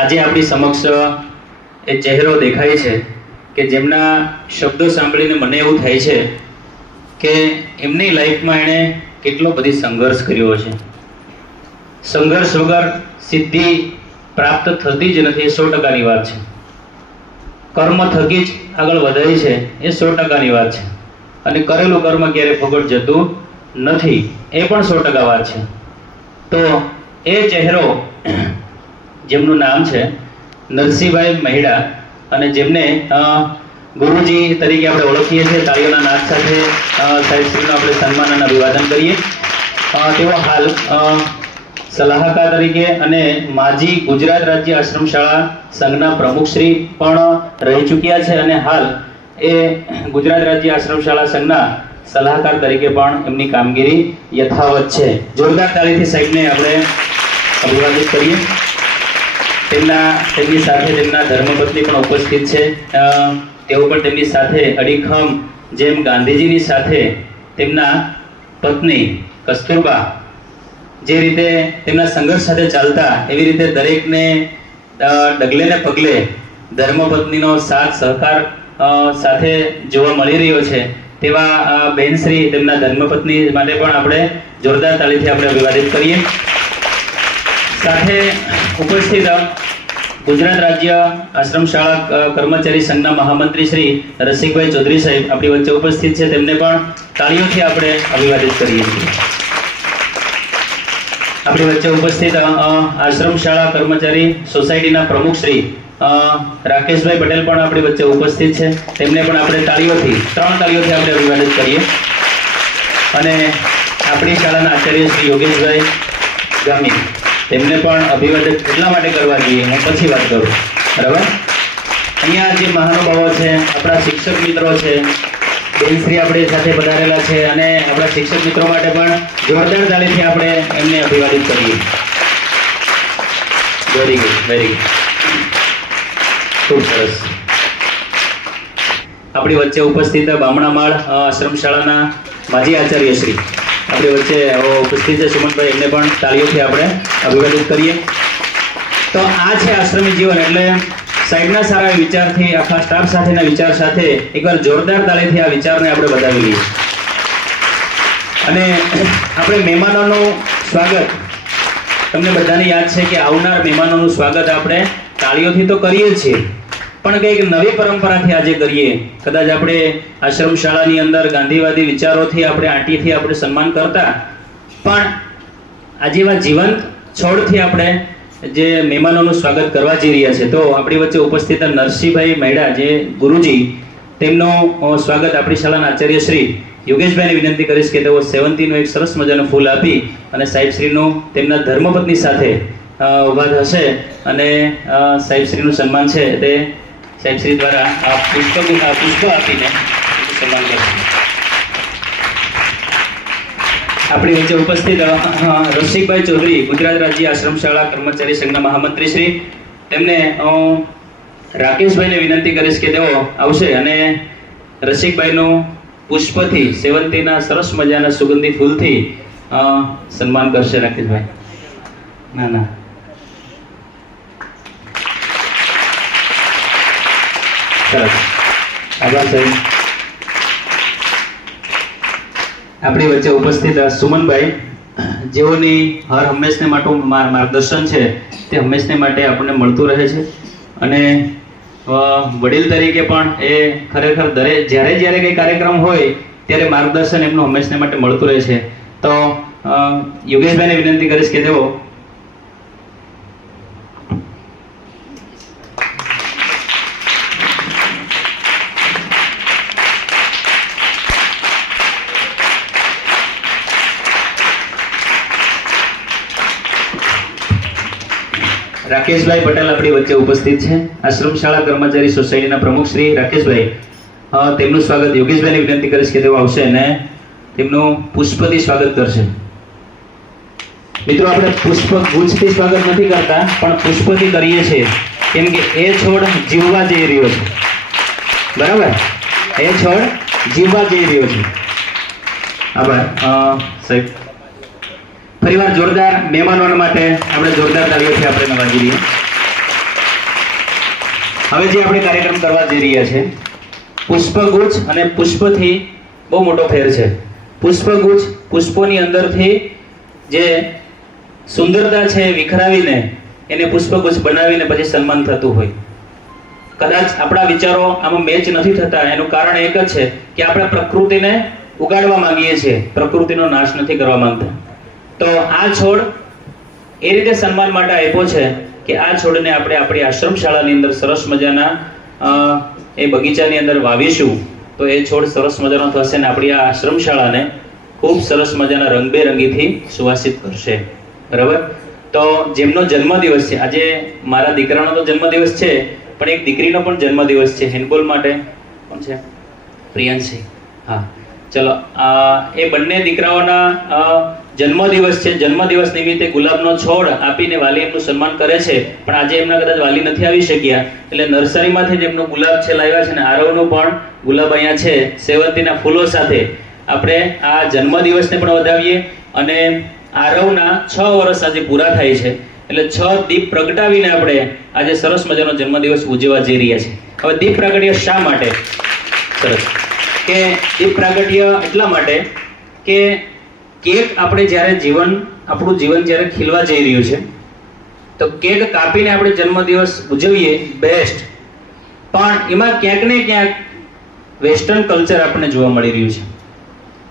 આજે આપણી સમક્ષ એ ચહેરો દેખાય છે કે જેમના શબ્દો સાંભળીને મને એવું થાય છે કે એમની લાઈફમાં એણે કેટલો બધી સંઘર્ષ કર્યો છે. સંઘર્ષ વગર સિદ્ધિ પ્રાપ્ત થતી જ નથી, એ 100%ની વાત છે. કર્મ થકી જ આગળ વધાય છે, એ 100%ની વાત છે. અને કરેલું કર્મ ક્યારે ફોગટ જતું નથી, એ પણ 100% વાત છે. તો એ ચહેરો જેમનું નામ છે નરસિંહભાઈ મહેડા અને જેમને ગુરુજી તરીકે આપણે ઓળખીએ છીએ, તાળીઓના નાદ સાથે સાહેબશ્રીનું આપણે સન્માન અને અભિવાદન કરીએ. તેઓ હાલ સલાહકાર તરીકે અને માજી ગુજરાત રાજ્ય આશ્રમ શાળા સંઘના પ્રમુખશ્રી પણ રહી ચૂક્યા છે અને હાલ એ ગુજરાત રાજ્ય આશ્રમ શાળા સંઘના સલાહકાર તરીકે પણ એમની કામગીરી યથાવત છે. જોરદાર તાળીથી સાહેબને આપણે અભિવાદિત કરીએ. તેમની સાથે તેમના ધર્મપત્ની પણ ઉપસ્થિત છે. તેઓ પણ તેમની સાથે અડીખમ જેમ ગાંધીજીની સાથે તેમના પત્ની કસ્તુરબા જે રીતે તેમના સંઘર્ષ સાથે ચાલતા, એવી રીતે દરેકને ડગલે ને પગલે ધર્મપત્નીનો સાથ સહકાર સાથે જોવા મળી રહ્યો છે. તેવા બેનશ્રી તેમના ધર્મપત્ની માટે પણ આપણે જોરદાર તાળીથી આપણે અભિવાદિત કરીએ. સાથે ઉપસ્થિત ગુજરાત રાજ્ય આશ્રમ શાળા કર્મચારી સંઘના મહામંત્રી શ્રી રસિકભાઈ ચૌધરી સાહેબ આપણી વચ્ચે ઉપસ્થિત છે. તેમને પણ તાળીઓથી આપણે અભિવાદિત કરીએ છીએ. આપણી વચ્ચે ઉપસ્થિત આશ્રમ શાળા કર્મચારી સોસાયટીના પ્રમુખ શ્રી રાકેશભાઈ પટેલ પણ આપણી વચ્ચે ઉપસ્થિત છે. તેમને પણ આપણે ત્રણ તાળીઓથી આપણે અભિવાદિત કરીએ. અને આપણી શાળાના આચાર્ય શ્રી યોગેશભાઈ ગામી, તેમને પણ અભિવાદન એટલા માટે કરવા જોઈએ, હું પછી વાત કરું. બરાબર. અહીંયા જે મહાનુભાવો છે, આપણા શિક્ષક મિત્રો છે, બેનશ્રી આપણી સાથે પધારેલા છે, અને આપણા શિક્ષક મિત્રો માટે પણ જોરદાર તાળીથી આપણે એમને અભિવાદિત કરીએ. વેરી ગુડ, વેરી ગુડ, ખૂબ સરસ. આપણી વચ્ચે ઉપસ્થિત બામણામાળ આશ્રમ શાળાના માજી આચાર્ય શ્રી આપણી વચ્ચે ઉપસ્થિત છે સુમનભાઈ, એમને પણ તાળીઓથી આપણે અભિવાદિત કરીએ. તો આ છે આશ્રમી જીવન. એટલે સાહેબના સારા વિચારથી, આખા સ્ટાફ સાથેના વિચાર સાથે એકવાર જોરદાર તાળીથી આ વિચારને આપણે બતાવી લઈએ. અને આપણે મહેમાનોનું સ્વાગત, તમને બધાને યાદ છે કે આવનાર મહેમાનોનું સ્વાગત આપણે તાળીઓથી તો કરીએ છીએ, પણ કંઈક નવી પરંપરાથી આજે કરીએ. કદાચ આપણે આશ્રમ શાળાની અંદર ગાંધીવાદી વિચારોથી આપણે આંટીથી આપણે સન્માન કરતા, પણ આજે એવા જીવંત છોડથી આપણે જે મહેમાનોનું સ્વાગત કરવા જઈ રહ્યા છે. તો આપણી વચ્ચે ઉપસ્થિત નરસિંહભાઈ મૈડા જે ગુરુજી, તેમનું સ્વાગત આપણી શાળાના આચાર્ય શ્રી યોગેશભાઈને વિનંતી કરીશ કે તેઓ સેવંતીનું એક સરસ મજાનું ફૂલ આપી અને સાહેબશ્રીનું તેમના ધર્મપત્ની સાથે ઉભા થશે અને સાહેબશ્રીનું સન્માન છે તે સાહેબશ્રી દ્વારા આ પુષ્પ આપીને સન્માન કરશે. આપણી વચ્ચે ઉપસ્થિત રસિકભાઈ ચૌધરી, ગુજરાત રાજ્ય આશ્રમ શાળા કર્મચારી સંઘના મહામંત્રી શ્રી, તેમને રાકેશભાઈને વિનંતી કરીશ કે તેઓ આવશે અને રસિકભાઈનું પુષ્પથી, સેવંતીના સરસ મજાના સુગંધી ફૂલથી સન્માન કરશે. રાકેશભાઈ, ના સરસ, આભાર સાહેબ. આપણી વચ્ચે ઉપસ્થિત સુમનભાઈ, જેઓની હર હંમેશને માટે માર્ગદર્શન છે તે હંમેશને માટે આપણને મળતું રહે છે, અને વડીલ તરીકે પણ એ ખરેખર જ્યારે કંઈ કાર્યક્રમ હોય ત્યારે માર્ગદર્શન એમનું હંમેશને માટે મળતું રહે છે. તો યોગેશભાઈને વિનંતી કરીશ કે તેઓ રાકેશભાઈ પટેલ આપણી વચ્ચે ઉપસ્થિત છે, આશ્રમ શાળા કર્મચારી સોસાયટીના પ્રમુખ શ્રી રાકેશભાઈ. તેમનું સ્વાગત યોગેશભાઈને વિનંતી કરીશ કે તેઓ આવશે અને તેમનું પુષ્પથી સ્વાગત કરશે. મિત્રો, આપણે પુષ્પ ગુચ્છથી સ્વાગત નથી કરતા, પણ પુષ્પથી કરીએ છીએ, કેમ કે એ છોડ જીવવા જઈ રહ્યો છે. બરાબર, એ છોડ જીવવા જઈ રહ્યો છે. આભાર સાહેબ. ફરીવાર જોરદાર મહેમાનો માટે આપણે જોરદાર તાળીઓથી આપણે નવાજી લઈએ. હવે જે આપણે કાર્યક્રમ કરવા જઈ રહ્યા છે, પુષ્પગુચ્છ અને પુષ્પથી બહુ મોટો ફેર છે. પુષ્પગુચ્છ, પુષ્પોની અંદરથી જે સુંદરતા છે વિખરાવીને એને પુષ્પગુચ્છ બનાવીને પછી સન્માન થતું હોય. કદાચ આપણા વિચારો આમાં મેચ નથી થતા, એનું કારણ એક જ છે કે આપણે પ્રકૃતિને ઉગાડવા માંગીએ છીએ, પ્રકૃતિનો નાશ નથી કરવા માંગતા. તો આ છોડ એ રીતે સન્માન માટે આપ્યો છે કે આ છોડને આપણે આપણી આશ્રમ શાળાની અંદર સરસ મજાના એ બગીચાની અંદર વાવીશું તો એ છોડ સરસ મજાનો થશે ને આપણી આ આશ્રમ શાળાને ખૂબ સરસ મજાના રંગબેરંગીથી સુવાસિત કરશે. બરાબર. તો જેમનો જન્મદિવસ છે આજે, મારા દીકરાનો તો જન્મદિવસ છે, પણ એક દીકરીનો પણ જન્મદિવસ છે. હેન્ડબોલ માટે કોણ છે? પ્રિયાંશી. હા, ચલો. એ બંને દીકરાઓના જન્મદિવસ છે. જન્મદિવસ નિમિત્તે ગુલાબનો છોડ આપીને વાલી એમનું સન્માન કરે છે, પણ આજે એમના કદાચ વાલી નથી આવી શક્યા, એટલે નર્સરીમાંથી જ એમનું ગુલાબ છે લાવ્યા છે, અને આરવનું પણ ગુલાબ અહીંયા છે સેવંતીના ફૂલો સાથે. આપણે આ જન્મદિવસને પણ વધાવીએ, અને આરવના 6 વર્ષ આજે પૂરા થાય છે, એટલે 6 દીપ પ્રગટાવીને આપણે આજે સરસ મજાનો જન્મદિવસ ઉજવવા જઈ રહ્યા છીએ. હવે દીપ પ્રાગટ્ય શા માટે? સરસ કે દીપ પ્રાગટ્ય એટલા માટે કે કેક આપણે જ્યારે આપણું જીવન જ્યારે ખીલવા જઈ રહ્યું છે, તો કેક કાપીને આપણે જન્મદિવસ ઉજવીએ બેસ્ટ, પણ એમાં ક્યાંક ને ક્યાંક વેસ્ટર્ન કલ્ચર આપણને જોવા મળી રહ્યું છે.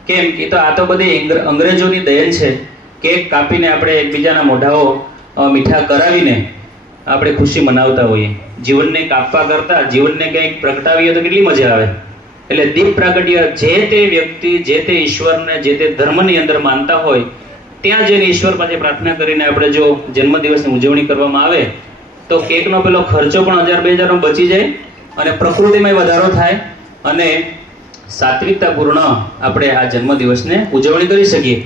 કેમ કે આ તો બધી અંગ્રેજોની દેન છે, કેક કાપીને આપણે એકબીજાના મોઢાઓ મીઠા કરાવીને આપણે ખુશી મનાવતા હોઈએ. જીવનને કાપવા કરતાં જીવનને કંઈક પ્રગટાવીએ તો કેટલી મજા આવે. એટલે દીપ પ્રાગટ્ય જે તે વ્યક્તિ જે તે ઈશ્વરને જે તે ધર્મની અંદર માનતા હોય ત્યાં જઈને ઈશ્વર પાસે પ્રાર્થના કરીને આપણે જો જન્મદિવસની ઉજવણી કરવામાં આવે તો કેકનો પેલો ખર્ચો પણ 1000-2000 બચી જાય અને પ્રકૃતિમાં વધારો થાય અને સાત્વિકતાપૂર્ણ આપણે આ જન્મદિવસને ઉજવણી કરી શકીએ.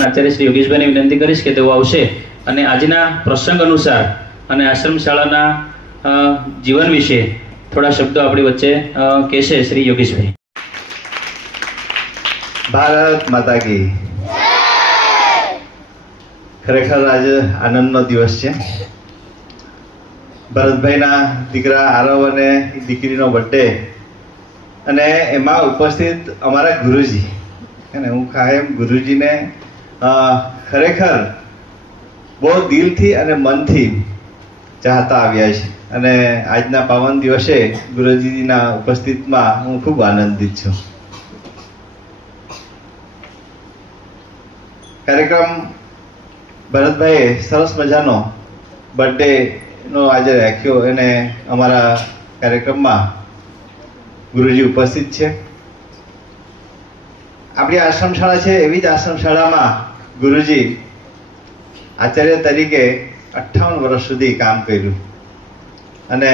આચાર્ય શ્રી યોગેશભાઈને વિનંતી કરીશ કે તેઓ આવશે અને આજના પ્રસંગ અનુસાર અને આશ્રમ શાળાના જીવન વિશે થોડા શબ્દો આપણી વચ્ચે કહેશે શ્રી યોગેશભાઈ. ભારત માતા કી. ખરેખર આજે આનંદનો દિવસ છે. ભરતભાઈના દીકરા આરવ અને દીકરીનો બર્થડે અને એમાં ઉપસ્થિત અમારા ગુરુજી અને હું કાયમ ગુરુજીને ખરેખર બહુ દિલથી અને મનથી ચાહતા આવ્યા છે અને આજના પાવન દિવસે ગુરુજીના ઉપસ્થિતમાં હું ખૂબ આનંદિત છું. કાર્યક્રમ ભરતભાઈએ સરસ મજાનો બર્થડેનો આજે રાખ્યો અને અમારા કાર્યક્રમમાં ગુરુજી ઉપસ્થિત છે. આપણી આશ્રમ શાળા છે એવી જ આશ્રમ શાળામાં ગુરુજી આચાર્ય તરીકે 58 વર્ષ સુધી કામ કર્યું અને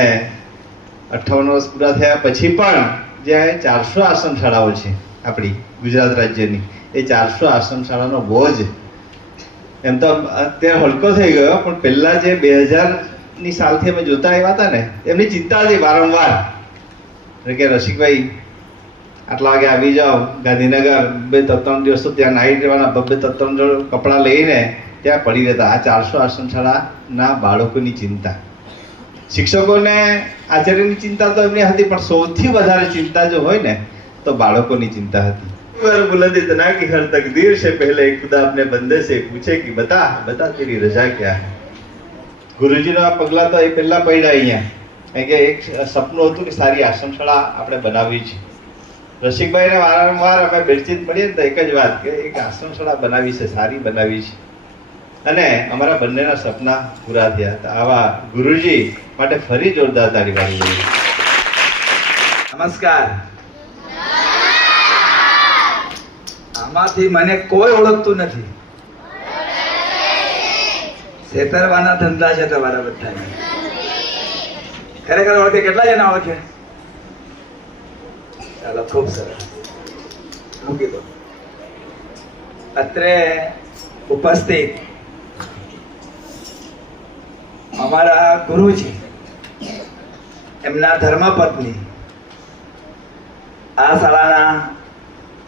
58 વર્ષ પૂરા થયા પછી પણ જે 400 આશ્રમ શાળાઓ છે આપણી ગુજરાત રાજ્યની એ 400 આશ્રમ શાળાનો બોજ એમ તો અત્યારે હલકો થઈ ગયો પણ પહેલા જે 2000ની સાલથી અમે જોતા આવ્યા હતા ને એમની ચિંતા હતી વારંવાર કે રસિકભાઈ આટલા વાગે આવી જાઓ ગાંધીનગર 2-3 દિવસ તો ત્યાં નાહી રહેવાના 2-3 જોડ કપડાં લઈને ત્યાં પડી રહેતા. આ 400 આશ્રમ શાળાના બાળકોની ચિંતા, શિક્ષકોને આચાર્યની ચિંતા તો એમની હતી પણ સૌથી વધારે ચિંતા જો હોય ને તો બાળકોની ચિંતા હતી. बुलंद इतना कि हर तकदीर से पहले खुदा अपने बंदे से पूछे कि बता बता तेरी रजा क्या है. ગુરુજીના પગલા તો એ પહેલા પડ્યા અહીંયા કારણ કે એક સપનું હતું કે સારી આશ્રમ શાળા આપણે બનાવવી છે. રસિકભાઈને વારંવાર અમે બેચીત મળીએ તો એક જ વાત કે એક આશ્રમ શાળા બનાવી છે, સારી બનાવી છે અને અમારા બંનેના સપના પૂરા થયા હતા. આવા ગુરુજી માટે ફરી જોરદાર તાળી પાડી. નમસ્કાર. આમાંથી મને કોઈ ઓળખતું નથી. છેતરવાના ધંધા છે તમારા બધા. ખરેખર ઓળખે કેટલા જણા ઓળખે? ચાલો, ખૂબ સરસ. મૂકી દો. અત્રે ઉપસ્થિત અમારા ગુરુજી, એમના ધર્મપત્ની, આ શાળાના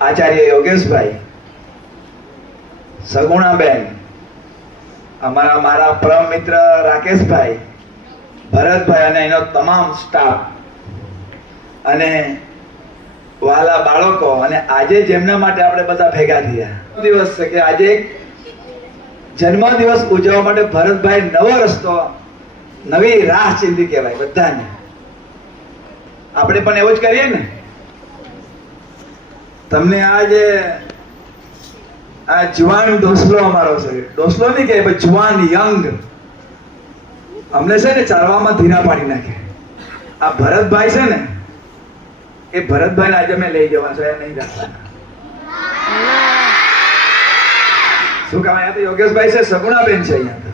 આચાર્ય યોગેશભાઈ, સગુણાબેન, મારા પરમ મિત્ર રાકેશભાઈ, ભરતભાઈ અને એનો તમામ સ્ટાફ, અને વહાલા બાળકો, અને આજે જેમના માટે આપણે બધા ભેગા થયા દિવસ છે કે આજે જન્મદિવસ ઉજવવા માટે ભરતભાઈ નવો રસ્તો, નવી રાહ ચીંધી કહેવાય બધાને. આપણે પણ એવું જ કરીએ ને. તમને આજે આ જુવાન ડોસલો અમારો છે, ડોસલો નહીં કે પણ જુવાન યંગ, અમને છે ને ચાલવામાં ધીરા પાડી નાખે. આ ભરતભાઈ છે ને, એ ભરતભાઈ આજે મેં લઈ જવા છે, નહીં રાખવાના. શું કામ? અહીંયા તો યોગેશભાઈ છે, સગુણાબેન છે અહીંયા તો.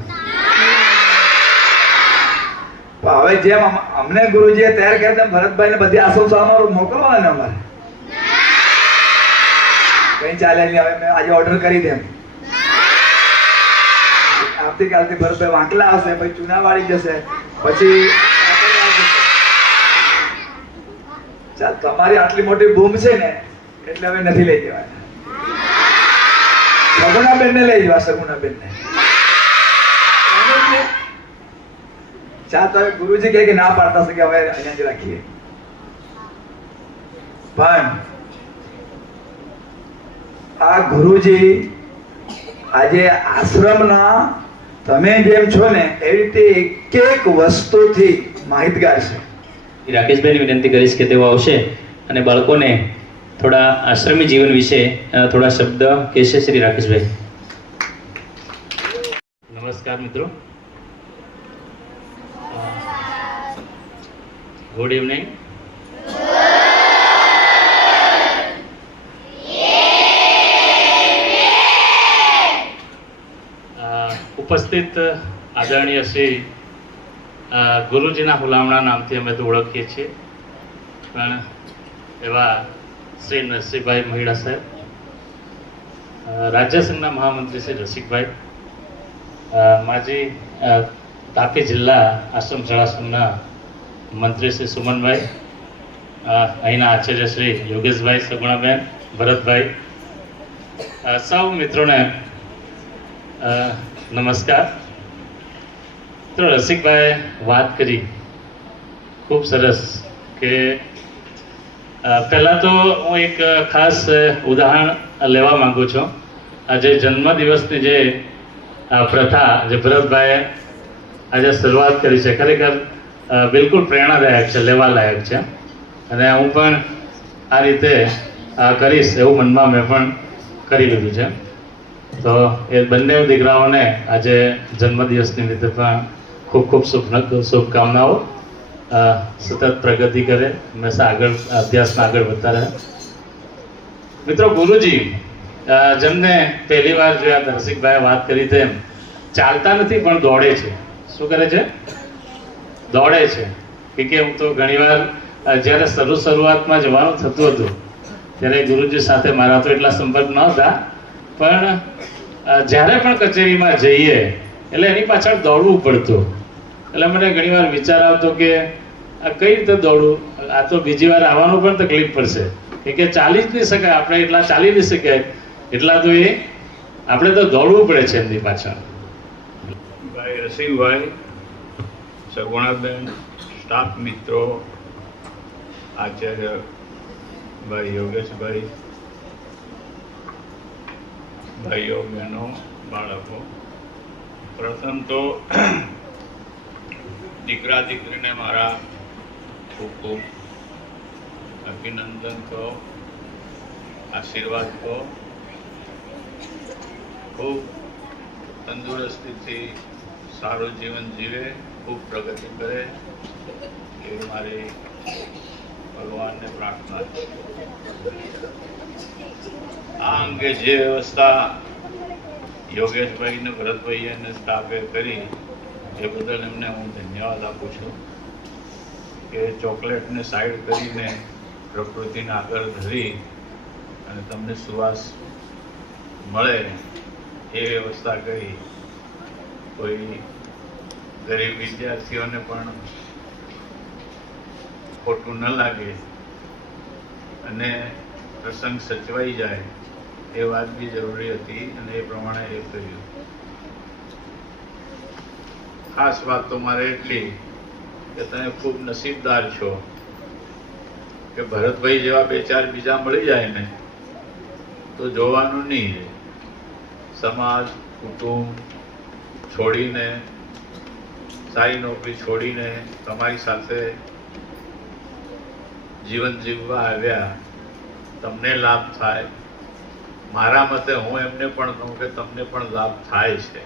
પણ હવે જેમ અમને ગુરુજીએ તૈયાર કર્યા તેમ ભરતભાઈને બધી આસોસામાં મોકલવાના ને અમારે. કઈ ચાલે નહીં. હવે મેં આજે ઓર્ડર કરી દેમ. આવતીકાલથી ભરતભાઈ વાંકલા આવશે, પછી ચુનાવાડી જશે, પછી ચાલ તમારી આટલી મોટી બૂમ છે ને એટલે હવે નથી લઈ જવાના. સગુણાબેન ને લઈ જવા, સગુણાબેન ને. ચા તો ગુરુજી કહે કે ના પાડતા છે કે હવે અહીંયા જ રાખીએ. પણ આ ગુરુજી આજે આશ્રમના તમે જેમ છો ને એવી રીતે એક એક વસ્તુથી માહિતગાર છે. રાકેશભાઈને વિનંતી કરીશ કે તેઓ આવશે અને બાળકોને થોડા આશ્રમી જીવન વિશે થોડા શબ્દ કહેશે. શ્રી રાકેશભાઈ. નમસ્કાર મિત્રો, ગુડ ઇવનિંગ. ઉપસ્થિત આદરણીય શ્રી ગુરુજીના હુલામણા નામથી અમે તો ઓળખીએ છીએ, પણ એવા શ્રી નરસિંહભાઈ મહિડા સાહેબ, રાજ્ય સંઘના મહામંત્રી શ્રી રસિકભાઈ, માજી તાપી જિલ્લા આશ્રમ શાળા સંઘના મંત્રી શ્રી સુમનભાઈ, અહીંના આચાર્ય શ્રી યોગેશભાઈ, સગુણાબેન, ભરતભાઈ, સૌ મિત્રોને નમસ્કાર. તો રસિકભાઈએ વાત કરી ખૂબ સરસ કે પહેલાં તો હું એક ખાસ ઉદાહરણ લેવા માંગુ છું. આજે જન્મદિવસની જે પ્રથા જે ભરતભાઈએ આજે શરૂઆત કરી છે, ખરેખર બિલકુલ પ્રેરણાદાયક છે, લેવાલાયક છે. અને હું પણ આ રીતે કરીશ એવું મનમાં મેં પણ કરી લીધું છે. તો એ બંને દીકરાઓને આજે જન્મદિવસ નિમિત્તે પણ ખૂબ ખૂબ શુભકામનાઓ. સતત પ્રગતિ કરે, હંમેશા આગળ અભ્યાસમાં આગળ વધતા રહે. મિત્રો, ગુરુજી જેમને પહેલી વાર જોયા, દર્શિકભાઈએ વાત કરી તેમ ચાલતા નથી પણ દોડે છે. શું કરે છે? દોડે છે. કે હું તો ઘણીવાર જ્યારે શરૂઆતમાં જવાનું થતું હતું ત્યારે ગુરુજી સાથે મારા તો એટલા સંપર્ક ન હતા, પણ જ્યારે પણ કચેરીમાં જઈએ એટલે એની પાછળ દોડવું પડતું. એટલે મને ઘણીવાર વિચાર આવતો કે આ કઈ રીતે દોડવું, આ તો બીજી વાર આવવાનું પણ તકલીફ પડશે. કે ચાલી જ નહીં શકાય, આપણે એટલા ચાલી નહીં શકાય, એટલા તો એ આપણે તો દોડવું પડે છે એમની પાછળ. ભાઈ રસિકભાઈ, સગુણાબેન, સ્ટાફ મિત્રો, આચાર્ય ભાઈ યોગેશભાઈ, ભાઈઓ, બહેનો, બાળકો, પ્રથમ તો દીકરા દીકરીને મારા ખૂબ ખૂબ અભિનંદન કહો, આશીર્વાદ કહો. ખૂબ તંદુરસ્તીથી સારું જીવન જીવે, ખૂબ પ્રગતિ કરે એવી મારી ભગવાનને પ્રાર્થના છે. આ અંગે જે વ્યવસ્થા યોગેશભાઈ ને ભરતભાઈ અને સ્ટાફે કરી એ બદલ એમને હું ધન્યવાદ આપું છું. કે ચોકલેટને સાઈડ કરીને પ્રકૃતિને આગળ ધરી અને તમને સુવાસ મળે એ વ્યવસ્થા કરી. કોઈ ગરીબ વિદ્યાર્થીઓને પણ ખોટું ન લાગે અને પ્રસંગ સચવાઈ જાય એ વાત બી જરૂરી હતી અને એ પ્રમાણે એ કર્યું. ખાસ વાત તો મારે એટલી કે તમે ખૂબ નસીબદાર છો કે ભરતભાઈ જેવા 2-4 બીજા મળી જાય ને તો જોવાનું નહીં. સમાજ કુટુંબ છોડીને, સારી નોકરી છોડીને તમારી સાથે જીવન જીવવા આવ્યા. તમને લાભ થાય. મારા મતે હું એમને પણ કહું કે તમને પણ લાભ થાય છે.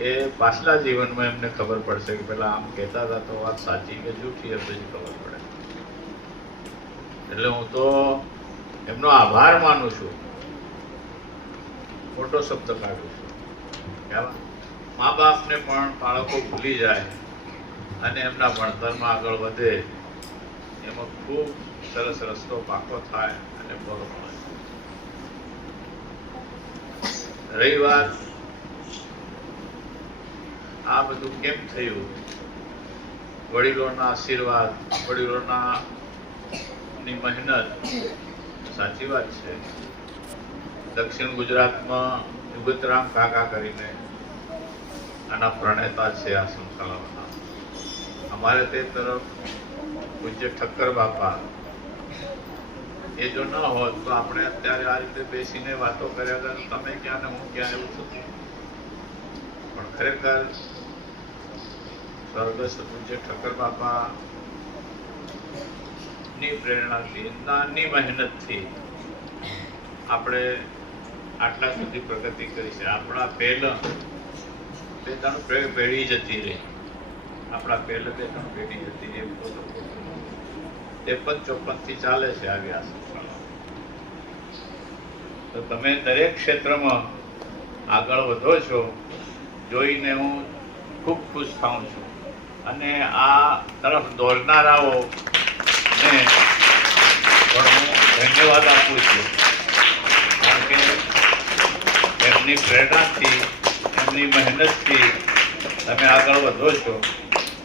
એ પાછલા જીવનમાં એમને ખબર પડશે કે પેલા આમ કહેતા હતા તો વાત સાચી કે જૂઠી હતી જ ખબર પડે. એટલે હું તો એમનો આભાર માનું છું. મોટો શબ્દ કાઢું છું. મા બાપને પણ બાળકો ભૂલી જાય અને એમના ભણતરમાં આગળ વધે એમાં ખૂબ સરસ રસ્તો પાકો થાય અને બરો મળે. રહી વાત આ બધું કેમ થયું, વડીલોના આશીર્વાદ, વડીલોના ની મહેનત, સાચી વાત છે. દક્ષિણ ગુજરાતમાં જુગતરામ કાકા કરીને આના પ્રણેતા છે આ સંકલનના. અમારે તે તરફ પૂજ્ય ઠક્કર બાપા, એ જો ન હોત તો આપણે અત્યારે આ રીતે બેસીને વાતો કર્યા હતા, તમે ક્યાં ને હું ક્યાં એવું થતું. પણ ખરેખર સ્વર્ગસ્થ પૂજ્ય ઠક્કર બાપા ની પ્રેરણાથી, નાની મહેનતથી આપણે આટલા સુધી પ્રગતિ કરી છે. આપણા પહેલા 2-3 પેઢી જતી રહી. આપણા પહેલા 2-3 પેઢી જતી રહી. 53-54 થી ચાલે છે આ વ્યાસ. તો તમે દરેક ક્ષેત્રમાં આગળ વધો છો જોઈને હું ખૂબ ખુશ થાઉં છું. અને આ તરફ દોરનારાઓ ને પણ હું ધન્યવાદ આપું છું. કારણ કે એમની પ્રેરણાથી, એમની મહેનતથી તમે આગળ વધો છો.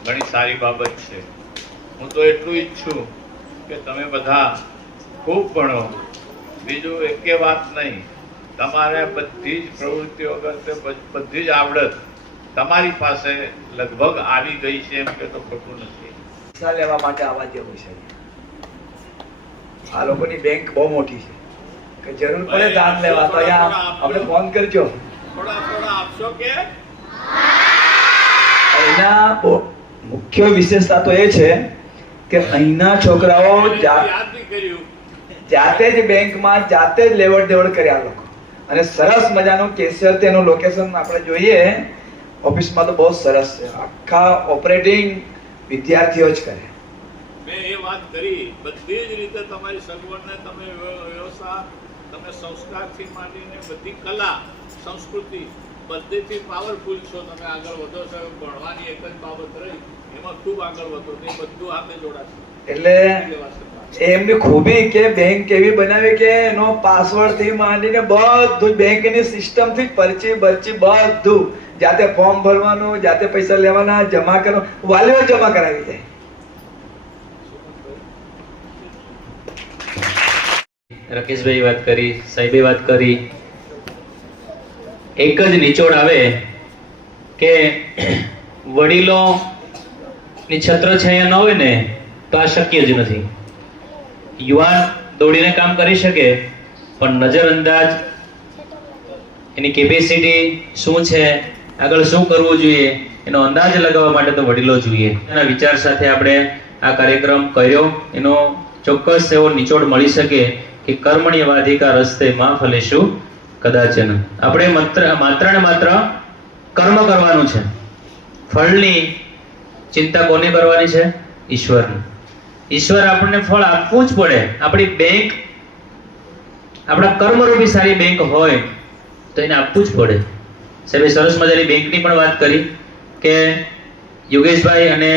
ઘણી સારી બાબત છે. હું તો એટલું ઈચ્છું કે તમે બધા ખૂબ ભણો. બીજું એકે વાત નહીં. તમારે બધી જ પ્રવૃત્તિઓ કરતે બધી જ આવડત તમારી પાસે લગભગ આવી ગઈ છે એમ કે તો ખોટું નથી. પૈસા લેવા માટે આવવા જેવું છે. આ લોકોની બેંક બહુ મોટી છે કે જરૂર પડે દાન લેવા તો અહીંયા આપણે ફોન કરજો. થોડા આપશો કે? એના મુખ્ય વિશેષતા તો એ છે કે અહીંના છોકરાઓ યાદ બી કર્યું. જાતે જ બેંકમાં જાતે જ લેવડ દેવડ કર્યા લોકો. અને સરસ મજાનું કેસર તેનું લોકેશન આપણે જોઈએ ઓફિસમાં તો બહુ સરસ છે. આખા ઓપરેટિંગ વિદ્યાર્થીઓ જ કરે. મેં એ વાત કરી બધી જ રીતે તમારી સગવડને, તમે વ્યવસ્થા, તમે સંસ્કારથી માંડીને બધી કલા સંસ્કૃતિ બધેથી પાવરફુલ છો. તમે આગળ વધો છો. ભણવાની એક જ બાબત રહી એમાં ખૂબ આગળ વધો. તે બધું હાથે જોડાશે. એટલે એમની ખૂબી કે બેંક એવી બનાવી કે એનો પાસવર્ડ થી માંડીને બધું બેંકની સિસ્ટમ થી પરચી બરચી બધું જાતે ફોર્મ ભરવાનું, જાતે પૈસા લેવાના, જમા કરવાનું, વાલીઓ જમા કરાવી જાય. રાકેશભાઈ વાત કરી, સાહેબે વાત કરી. એક જ નિચોડ આવે કે વડીલો ની છત્રછાયા ન હોય ને તો આ શક્ય જ નથી. યુવાન દોડીને કામ કરી શકે પણ નજરઅંદાજ એની કેપેસિટી શું છે, આગળ શું કરવું જોઈએ એનો અંદાજ લગાવવા માટે તો વડીલો જોઈએ. એના વિચાર સાથે આપણે આ કાર્યક્રમ કર્યો. એનો ચોક્કસ એવો નિચોડ મળી શકે કે કર્મણ્યવાધિકા રસ્તે માં ફલેશુ કદાચન. આપણે માત્ર ને માત્ર કર્મ કરવાનું છે. ફળની ચિંતા કોને કરવાની છે? ઈશ્વરની. ઈશ્વર આપણને ફળ આપવું જ પડે. આપણી બેંક આપણા કર્મરૂપી સારી બેંક હોય તો એને આપવું જ પડે. સાહેબે સરસ મજાની બેંકની પણ વાત કરી કે યોગેશભાઈ અને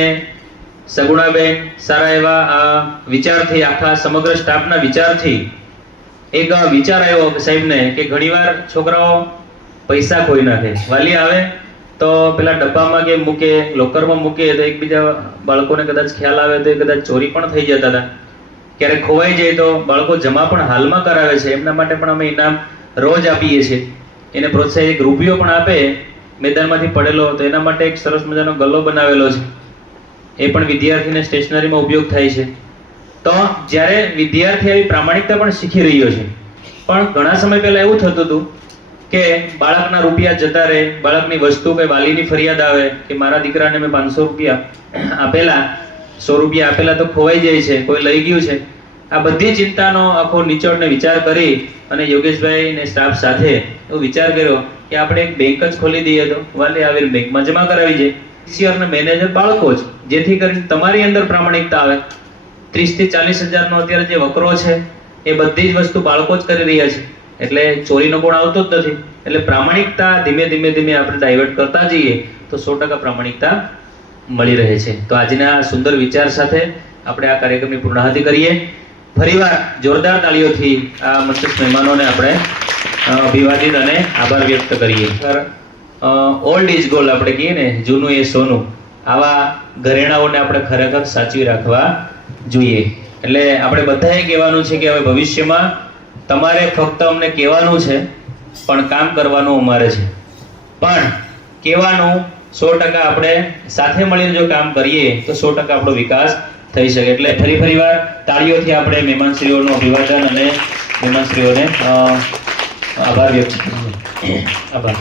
સગુણાબેન સારા એવા આ વિચારથી, આખા સમગ્ર સ્ટાફના વિચારથી એક વિચાર આવ્યો કે સાહેબને કે ઘણીવાર છોકરાઓ પૈસા ખોઈ નાખે, વાલી આવે તો પેલા ડબ્બામાં કે મૂકે, લોકરમાં મૂકે તો એકબીજા બાળકોને કદાચ ખ્યાલ આવે તો એ કદાચ ચોરી પણ થઈ જતા હતા. ક્યારેક ખોવાઈ જાય તો બાળકો જમા પણ હાલમાં કરાવે છે, એમના માટે પણ અમે ઇનામ રોજ આપીએ છીએ. એને પ્રોત્સાહિત એક રૂપિયો પણ આપે મેદાનમાંથી પડેલો તો એના માટે એક સરસ મજાનો ગલ્લો બનાવેલો છે, એ પણ વિદ્યાર્થીને સ્ટેશનરીમાં ઉપયોગ થાય છે. તો જ્યારે વિદ્યાર્થી આવી પ્રામાણિકતા પણ શીખી રહ્યો છે, પણ ઘણા સમય પહેલા એવું થતું હતું કે બાળકના રૂપિયા જતા રહે, બાળકની વસ્તુ કે વાલીની ફરિયાદ આવે કે મારા દીકરાને મેં 500 રૂપિયા આપેલા, 100 રૂપિયા આપેલા તો ખોવાઈ જાય છે, કોઈ લઈ ગયું છે. આ બધી ચિંતાનો આખો નિચોડને વિચાર કરી અને યોગેશભાઈ ને સ્ટાફ સાથે એવો વિચાર કર્યો કે આપણે એક બેંક જ ખોલી દઈએ તો વાલી આવીને બેંકમાં જમા કરાવી જાય. કેશિયર અને મેનેજર બાળકો જ, જેથી કરીને તમારી અંદર પ્રામાણિકતા આવે. 30 થી 40 હજારનો અત્યારે જે વકરો છે એ બધી જ વસ્તુ બાળકો જ કરી રહ્યા છે, એટલે ચોરીનો ગુણ આવતો જ નથી. એટલે પ્રામાણિકતા ધીમે ધીમે આપણે ડાયવર્ટ કરતા જઈએ તો 100% પ્રામાણિકતા મળી રહે છે. તો આજના સુંદર વિચાર સાથે આપણે આ કાર્યક્રમની પૂર્ણાહુતિ કરીએ. ફરીવાર જોરદાર તાળીઓથી આ મંચસ્થ મહેમાનોને આપણે અભિવાદિત અને આભાર વ્યક્ત કરીએ. ઓલ્ડ ઇઝ ગોલ્ડ આપણે કહીએ ને, જૂનું એ સોનું, આવા ઘરેણાઓને આપણે ખરેખર સાચવી રાખવા જોઈએ. એટલે આપણે બધાએ કહેવાનું છે કે હવે ભવિષ્યમાં તમારે ફક્ત અમને કહેવાનું છે પણ કામ કરવાનું અમારે છે. પણ કહેવાનું 100% આપણે સાથે મળીને જો કામ કરીએ તો 100% આપણો વિકાસ થઈ શકે. એટલે ફરીવાર તાળીઓથી આપણે મહેમાનશ્રીઓનું અભિવાદન અને મહેમાનશ્રીઓને આભાર વ્યક્ત કરીએ. આભાર.